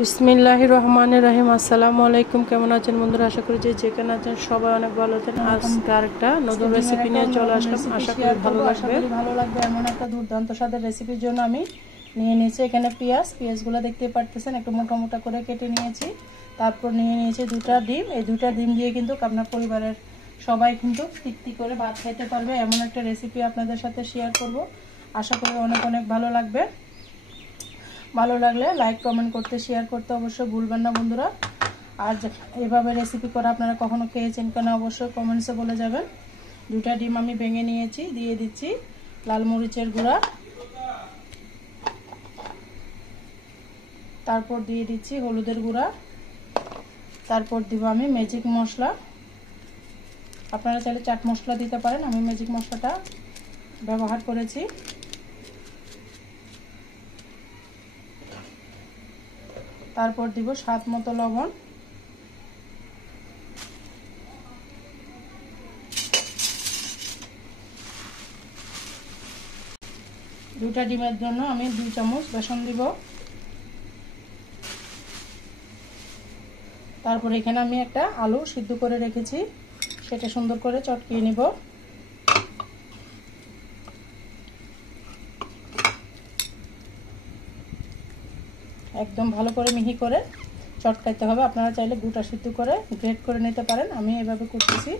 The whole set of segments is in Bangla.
বিসমিল্লাহির রহমানির রহিম। আসসালামু আলাইকুম। কেমন আছেন বন্ধুরা? আশা করি যে যেখানে আছেন সবাই অনেক ভালো আছেন। আজকে আরেকটা নতুন রেসিপি নিয়ে চলে আসলাম। আশা করি ভালো লাগবে। এমন একটা দুর্দান্ত স্বাদের রেসিপির জন্য আমি নিয়ে নিয়েছি এখানে পেঁয়াজগুলো দেখতে পারতেছেন, একটু মোটা মোটা করে কেটে নিয়েছি। তারপর নিয়ে নিয়েছি দুটা ডিম। এই দুটা ডিম দিয়ে কিন্তু আপনার পরিবারের সবাই কিন্তু তৃপ্তি করে ভাত খেতে পারবে, এমন একটা রেসিপি আপনাদের সাথে শেয়ার করব। আশা করি অনেক অনেক ভালো লাগবে। ভালো লাগলে লাইক কমেন্ট করতে শেয়ার করতে অবশ্যই ভুলবেন না বন্ধুরা। আর এভাবে রেসিপি করে আপনারা কখনো খেয়েছেন কিনা অবশ্যই কমেন্টসে বলে যাবেন। দুটা ডিম আমি ভেঙে নিয়েছি, দিয়ে দিচ্ছি লাল মরিচের গুঁড়া, তারপর দিয়ে দিচ্ছি হলুদের গুঁড়া, তারপর দিব আমি ম্যাজিক মশলা। আপনারা চাইলে চাট মশলা দিতে পারেন, আমি ম্যাজিক মশলাটা ব্যবহার করেছি। তারপর দিব স্বাদ মতো লবণ, দুটা ডিমের জন্য আমি 2 চামচ বেসন দিব। তারপর এখানে আমি একটা আলু সিদ্ধ করে রেখেছি, সেটা সুন্দর করে চটকিয়ে নিব। একদম ভালো করে মিহি করে চটকাইতে হবে। আপনারা চাইলে গোটা সিদ্ধ করে গ্রেট করে নিতে পারেন, আমি এভাবে করতেছি।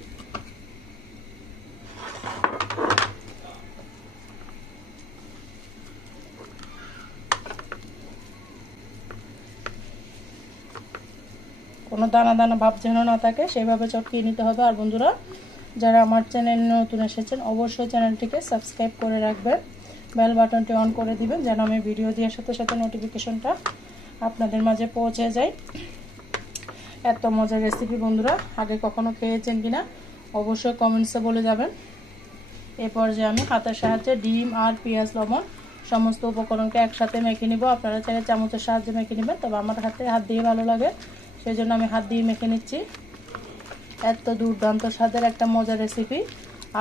কোনো দানা দানা ভাব যেন না থাকে সেভাবে চটকিয়ে নিতে হবে। আর বন্ধুরা, যারা আমার চ্যানেলে নতুন এসেছেন অবশ্যই চ্যানেলটিকে সাবস্ক্রাইব করে রাখবেন, বেল বাটনটি অন করে দিবেন যেন আমি ভিডিও দেওয়ার সাথে সাথে নোটিফিকেশনটা আপনাদের মাঝে পৌঁছে যায়। এত মজার রেসিপি বন্ধুরা আগে কখনো খেয়েছেন কিনা অবশ্যই কমেন্টসে বলে যাবেন। এরপর যে আমি হাতের সাহায্যে ডিম আর পেঁয়াজ লবণ সমস্ত উপকরণকে একসাথে মেখে নিব। আপনারা চাইলে চামচের সাহায্যে মেখে নেবেন, তবে আমার হাত দিয়ে ভালো লাগে, সেই জন্য আমি হাত দিয়ে মেখে নিচ্ছি। এত দুর্দান্ত স্বাদের একটা মজার রেসিপি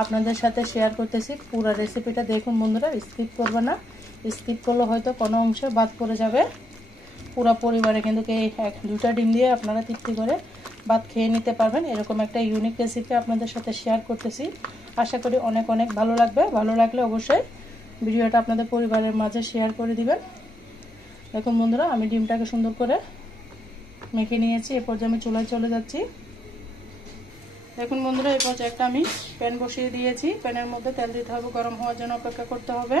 আপনাদের সাথে শেয়ার করতেছি। পুরো রেসিপিটা দেখুন বন্ধুরা, স্কিপ করবে না। স্কিপ করলে হয়তো কোনো অংশে বাদ পড়ে যাবে। পুরো পরিবারে কিন্তু এই দুটা ডিম দিয়ে আপনারা তৃপ্তি করে ভাত খেয়ে নিতে পারবেন। এরকম একটা ইউনিক রেসিপি আপনাদের সাথে শেয়ার করতেছি। আশা করি অনেক অনেক ভালো লাগবে। ভালো লাগলে অবশ্যই ভিডিওটা আপনাদের পরিবারের মাঝে শেয়ার করে দিবেন। দেখুন বন্ধুরা, আমি ডিমটাকে সুন্দর করে মেখে নিয়েছি। এরপর যে আমি চুলায় চলে যাচ্ছি। দেখুন বন্ধুরা, এই পর্যায়ে একটা আমি প্যান বসিয়ে দিয়েছি। প্যানের মধ্যে তেল দিতে হবে, গরম হওয়ার জন্য অপেক্ষা করতে হবে।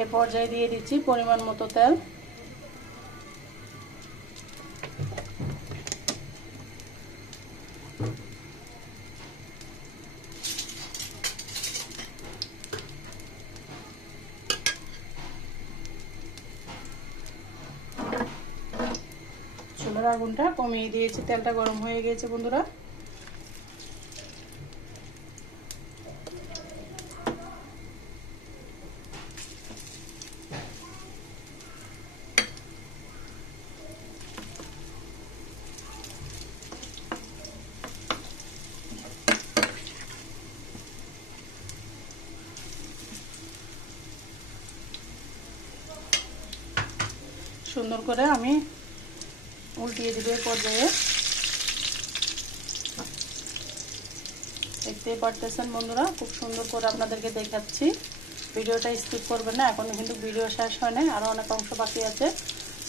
এই পর্যায়ে দিয়ে দিচ্ছি পরিমাণ মতো তেল। চুলার আগুনটা কমিয়ে দিয়েছি, তেলটা গরম হয়ে গেছে বন্ধুরা। সুন্দর করে আমি উল্টিয়ে দিব। পর্যায়ে দেখতেই পারতেছেন বন্ধুরা, খুব সুন্দর করে আপনাদেরকে দেখাচ্ছি। ভিডিওটা স্কিপ করবেন না, এখনো কিন্তু ভিডিও শেষ হয় নাই, আরও অনেক অংশ বাকি আছে।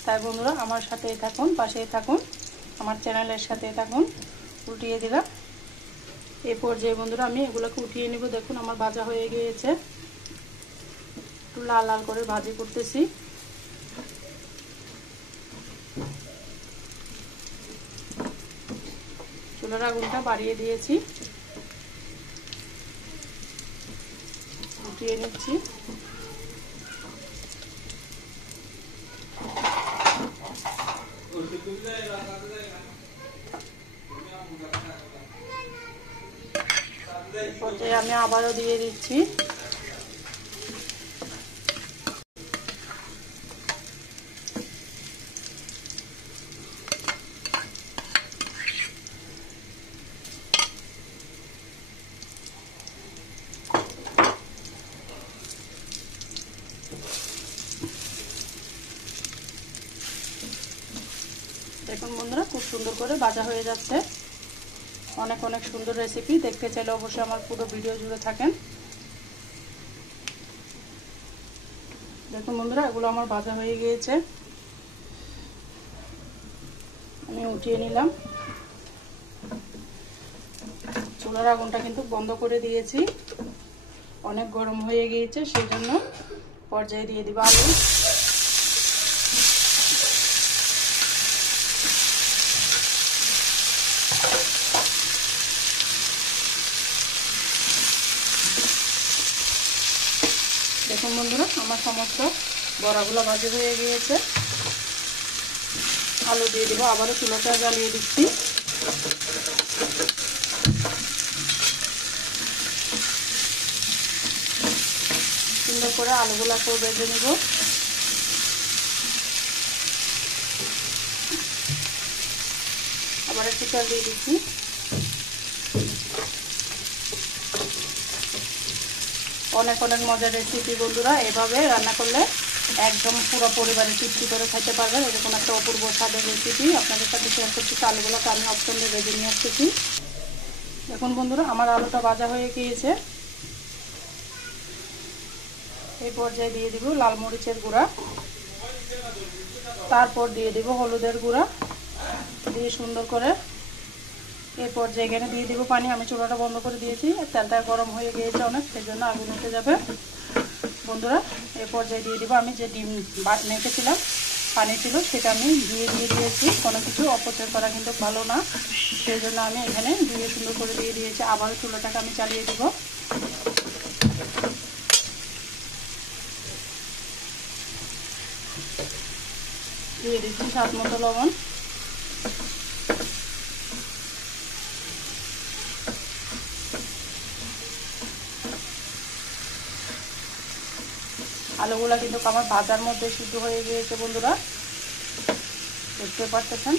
তাই বন্ধুরা আমার সাথেই থাকুন, পাশেই থাকুন, আমার চ্যানেলের সাথেই থাকুন। উল্টিয়ে দিলাম। এই পর্যায়ে বন্ধুরা আমি এগুলোকে উঠিয়ে নিব। দেখুন আমার ভাজা হয়ে গিয়েছে, একটু লাল লাল করে ভাজি করতেছি। চুলার আগুনটা বাড়িয়ে দিয়েছি, উঠিয়ে নিচ্ছি। পর্যায়ে আমি আবারও দিয়ে দিচ্ছি। দেখুন বন্ধুরা খুব সুন্দর করে ভাজা হয়ে যাচ্ছে। অনেক অনেক সুন্দর রেসিপি, দেখতে চাইলে অবশ্যই আমার পুরো ভিডিও জুড়ে থাকেন। দেখুন বন্ধুরা এগুলো আমার ভাজা হয়ে গিয়েছে, আমি উঠিয়ে নিলাম। চুলার আগুনটা কিন্তু বন্ধ করে দিয়েছি, অনেক গরম হয়ে গিয়েছে, সেই জন্য পর্যায়ে দিয়ে দিব আলু। দেখুন বন্ধুরা আমার সমস্ত বড়াগুলো ভাজি হয়ে গিয়েছে। আলু দিয়ে দিব, আবারও চুলাটা জ্বালিয়ে দিচ্ছি। সুন্দর করে আলুগুলোকেও ভেজে নিব। আবার একটু তেল দিয়ে দিচ্ছি। অনেক অনেক মজার রেসিপি বন্ধুরা, এভাবে রান্না করলে একদম পুরো পরিবারের তৃপ্তি করে খেতে পারবেন। এরকম একটা অপূর্ব স্বাদের রেসিপি আপনাদের সাথে শেয়ার করছি। আলুগুলোকে আমি অপশন দিয়ে ভেজে নিয়ে আসতেছি। দেখুন বন্ধুরা আমার আলুটা ভাজা হয়ে গিয়েছে। এই পর্যায়ে দিয়ে দিব লাল মরিচের গুঁড়া, তারপর দিয়ে দিব হলুদের গুঁড়া, দিয়ে সুন্দর করে এই পর্যায়ে এখানে দিয়ে দিব পানি। আমি চুলাটা বন্ধ করে দিয়েছি, তেলটা গরম হয়ে গিয়েছে অনেক, সেই জন্য আগুন উঠে যাবে। বন্ধুরা এই পর্যায়ে দিয়ে দিব আমি যে ডিম মেখেছিলাম, পানি ছিল সেটা আমি দিয়ে দিয়েছি। কোনো কিছু অপচয় করা কিন্তু ভালো না, সেই জন্য আমি এখানে ধুয়ে সুন্দর করে দিয়ে দিয়েছি। আবার চুলাটাকে আমি চালিয়ে দিব। দিয়ে দিচ্ছি স্বাদ মতো লবণ। আলুগুলা কিন্তু আমার ভাজার মধ্যে সিদ্ধ হয়ে গিয়েছে বন্ধুরা, দেখতে পাচ্ছেন।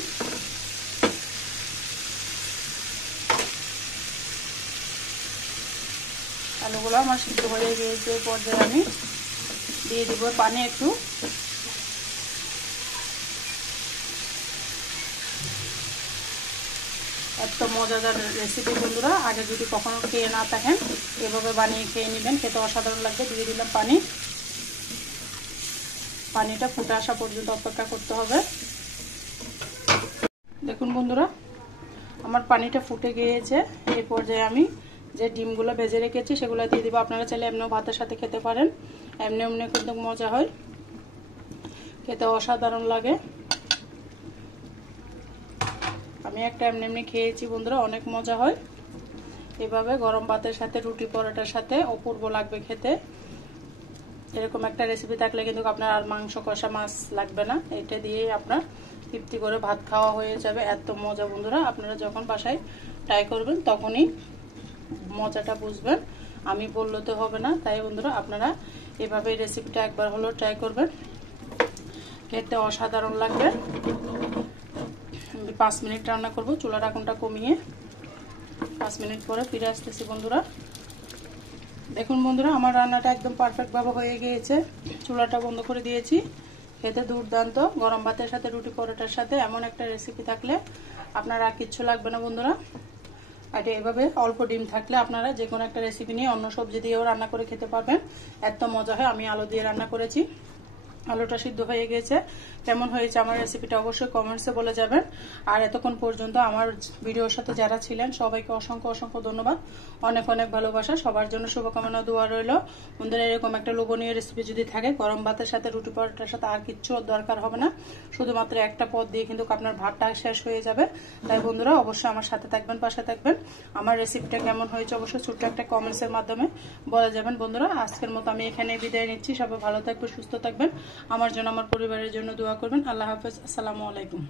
আলুগুলো আমার সিদ্ধ হয়ে গিয়েছে। এই পর্যায়ে আমি দিয়ে দিব পানি একটু। এত মজাদার রেসিপি বন্ধুরা, আগে যদি কখনো খেয়ে না থাকেন এভাবে বানিয়ে খেয়ে নেবেন, খেতে অসাধারণ লাগবে। দিয়ে দিলাম পানি। পানিটা ফুটে আসা পর্যন্ত অপেক্ষা করতে হবে। দেখুন বন্ধুরা আমার পানিটা ফুটে গিয়েছে। এই পর্যায়ে আমি যে ডিমগুলো ভেজে রেখেছি সেগুলো দিয়ে দিব। আপনারা চাইলে এমনিও ভাতের সাথে খেতে পারেন, এমনি কিন্তু মজা হয়, খেতে অসাধারণ লাগে। আমি একটা এমনি খেয়েছি বন্ধুরা, অনেক মজা হয়। এভাবে গরম ভাতের সাথে, রুটি পরোটার সাথে অপূর্ব লাগবে খেতে। এরকম একটা রেসিপি থাকলে কিন্তু আপনার আর মাংস কষা মাছ লাগবে না, এটা দিয়েই আপনার তৃপ্তি করে ভাত খাওয়া হয়ে যাবে। এত মজা বন্ধুরা, আপনারা যখন বাসায় ট্রাই করবেন তখনই মজাটা বুঝবেন, আমি বললে তো হবে না। তাই বন্ধুরা আপনারা এভাবে রেসিপিটা একবার হলেও ট্রাই করবেন, খেতে অসাধারণ লাগবে। 5 মিনিট রান্না করব, চুলার আগুনটা কমিয়ে। 5 মিনিট পরে ফিরে আসতেছি বন্ধুরা। দেখুন বন্ধুরা আমার রান্নাটা একদম পারফেক্ট ভাবে হয়ে গিয়েছে। চুলাটা বন্ধ করে দিয়েছি। খেতে দুর্দান্ত, গরম ভাতের সাথে, রুটি পরোটার সাথে এমন একটা রেসিপি থাকলে আপনার আর কিচ্ছু লাগবে না বন্ধুরা। আর এভাবে অল্প ডিম থাকলে আপনারা যে কোনো একটা রেসিপি নিয়ে অন্য সবজি দিয়েও রান্না করে খেতে পারবেন, এত মজা হয়। আমি আলু দিয়ে রান্না করেছি, আলুটা সিদ্ধ হয়ে গেছে। কেমন হয়েছে আমার রেসিপিটা অবশ্যই কমেন্টসে বলে যাবেন। আর এতক্ষণ পর্যন্ত আমার ভিডিওর সাথে যারা ছিলেন সবাইকে অসংখ্য অসংখ্য ধন্যবাদ, অনেক অনেক ভালোবাসা। সবার জন্য শুভকামনা, দোয়া রইল। বন্ধুরা এরকম একটা লোভনীয় রেসিপি যদি থাকে গরম ভাতের সাথে, রুটি পরোটার সাথে আর কিচ্ছু দরকার হবে না, শুধুমাত্র একটা পদ দিয়ে কিন্তু আপনার ভাতটা শেষ হয়ে যাবে। তাই বন্ধুরা অবশ্যই আমার সাথে থাকবেন, পাশে থাকবেন। আমার রেসিপিটা কেমন হয়েছে অবশ্যই ছোট্ট একটা কমেন্টসের মাধ্যমে বলে যাবেন বন্ধুরা। আজকের মতো আমি এখানে বিদায় নিচ্ছি। সবাই ভালো থাকবেন, সুস্থ থাকবেন, আমার জন্য, আমার পরিবারের জন্য দোয়া করবেন। আল্লাহ হাফেজ, আসসালামু আলাইকুম।